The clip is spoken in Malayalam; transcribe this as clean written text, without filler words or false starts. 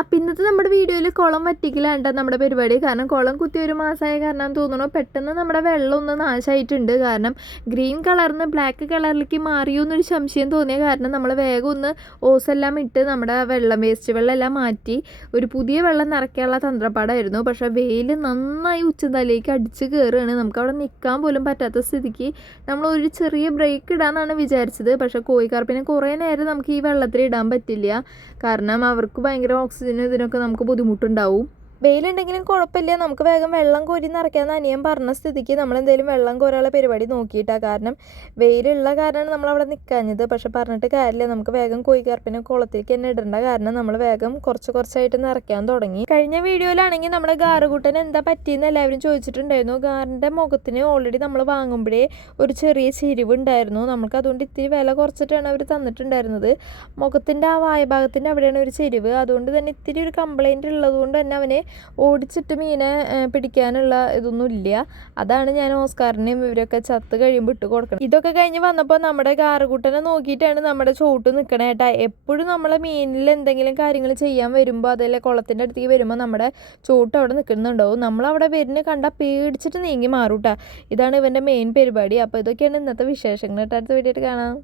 അപ്പം ഇന്നത്തെ നമ്മുടെ വീഡിയോയിൽ കുളം വറ്റിക്കലാണ് നമ്മുടെ പരിപാടി. കാരണം കുളം കുത്തി ഒരു മാസമായ കാരണം തോന്നുന്നു പെട്ടെന്ന് നമ്മുടെ വെള്ളം ഒന്ന് നാശമായിട്ടുണ്ട്. കാരണം ഗ്രീൻ കളറിന്ന് ബ്ലാക്ക് കളറിലേക്ക് മാറിയോ എന്നൊരു സംശയം തോന്നിയ കാരണം നമ്മൾ വേഗം ഒന്ന് ഓസെല്ലാം ഇട്ട് നമ്മുടെ വേസ്റ്റ് വെള്ളം എല്ലാം മാറ്റി ഒരു പുതിയ വെള്ളം നിറയ്ക്കാനുള്ള തന്ത്രപ്പാടായിരുന്നു. പക്ഷേ വെയിൽ നന്നായി ഉച്ചതലേക്ക് അടിച്ച് കയറുകയാണ്. നമുക്കവിടെ നിൽക്കാൻ പോലും പറ്റാത്ത സ്ഥിതിക്ക് നമ്മൾ ഒരു ചെറിയ ബ്രേക്ക് ഇടാമെന്നാണ് വിചാരിച്ചത്. പക്ഷേ കോഴിക്കാർപ്പിനെ കുറേ നേരം നമുക്ക് ഈ വെള്ളത്തിൽ ഇടാൻ പറ്റില്ല. കാരണം അവർക്ക് ഭയങ്കര ഇതിനൊക്കെ നമുക്ക് ബുദ്ധിമുട്ടുണ്ടാവും. വെയിലുണ്ടെങ്കിലും കുഴപ്പമില്ല, നമുക്ക് വേഗം വെള്ളം കോരി നിറയ്ക്കാമെന്ന് അനിയൻ പറഞ്ഞ സ്ഥിതിക്ക് നമ്മളെന്തെങ്കിലും വെള്ളം കോരാനുള്ള പരിപാടി നോക്കിയിട്ടാണ്. കാരണം വെയിലുള്ള കാരണമാണ് നമ്മളവിടെ നിൽക്കാഞ്ഞത്. പക്ഷെ പറഞ്ഞിട്ട് കാര്യമില്ല, നമുക്ക് വേഗം കോഴിക്കാർപ്പിനെ കുളത്തിലേക്ക് തന്നെ ഇടേണ്ട കാരണം നമ്മൾ വേഗം കുറച്ചായിട്ട് നിറയ്ക്കാൻ തുടങ്ങി. കഴിഞ്ഞ വീഡിയോയിലാണെങ്കിൽ നമ്മുടെ ഗാറുകൂട്ടൻ എന്താ പറ്റിയെന്ന് എല്ലാവരും ചോദിച്ചിട്ടുണ്ടായിരുന്നു. ഗാറിൻ്റെ മുഖത്തിന് ഓൾറെഡി നമ്മൾ വാങ്ങുമ്പോഴേ ഒരു ചെറിയ ചെരിവ് ഉണ്ടായിരുന്നു. നമുക്ക് അതുകൊണ്ട് ഇത്തിരി വില കുറച്ചിട്ടാണ് അവർ തന്നിട്ടുണ്ടായിരുന്നത്. മുഖത്തിൻ്റെ ആ വായഭാഗത്തിൻ്റെ അവിടെയാണ് ഒരു ചെരിവ്. അതുകൊണ്ട് തന്നെ ഇത്തിരി ഒരു കംപ്ലൈൻറ്റ് ഉള്ളത് കൊണ്ട് തന്നെ അവനെ ഓടിച്ചിട്ട് മീനെ പിടിക്കാനുള്ള ഇതൊന്നും ഇല്ല. അതാണ് ഞാൻ ഓസ്കാറിനെയും ഇവരൊക്കെ ചത്ത് കഴിയുമ്പോൾ ഇട്ട് കൊടുക്കണം. ഇതൊക്കെ കഴിഞ്ഞ് വന്നപ്പോൾ നമ്മുടെ ഗാറുകൂട്ടനെ നോക്കിയിട്ടാണ് നമ്മുടെ ചോട്ട് നിൽക്കണേ കേട്ടാ. എപ്പോഴും നമ്മളെ മീനിൽ എന്തെങ്കിലും കാര്യങ്ങൾ ചെയ്യാൻ വരുമ്പോൾ അതല്ലേ കുളത്തിൻ്റെ അടുത്തേക്ക് വരുമ്പോൾ നമ്മുടെ ചോട്ട് അവിടെ നിൽക്കുന്നുണ്ടാവും. നമ്മളവിടെ വരുന്ന കണ്ടാൽ പേടിച്ചിട്ട് നീങ്ങി മാറൂട്ടാ. ഇതാണ് ഇവൻ്റെ മെയിൻ പരിപാടി. അപ്പോൾ ഇതൊക്കെയാണ് ഇന്നത്തെ വിശേഷങ്ങൾ. അടുത്ത വീഡിയോ കാണാം.